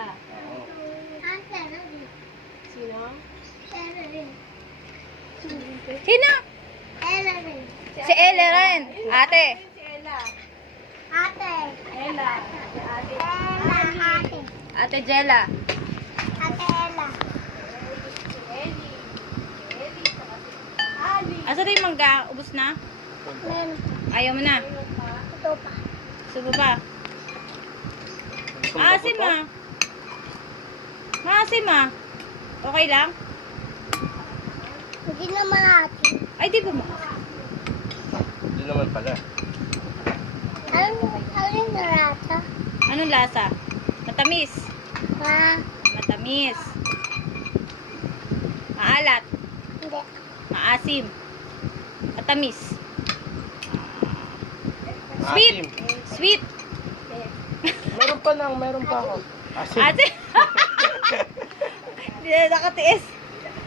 Ella. Oo. Sino? Sino? Si Ella rin. Ate. Si Ella. Ate. Ella. Si ate. Ate. Ate Jella. Ate Ella. Si Ellie. Si Ellie. Saka si Ali. Asa rin mangga? Ubus na? Meron Ayaw mo na. Mayroon pa. ito pa. Subo pa. Maasim ah. Maasim ah. Okay lang? Hindi naman ate. Ay, di ba maasim? Hindi naman pala. Ano yung narata? Anong lasa? Matamis. Matamis. Maalat. Hindi. Maasim. Matamis. Sweet. Asim. Sweet. Meron pa ako. Asim. Asim. Hindi na nakatiis.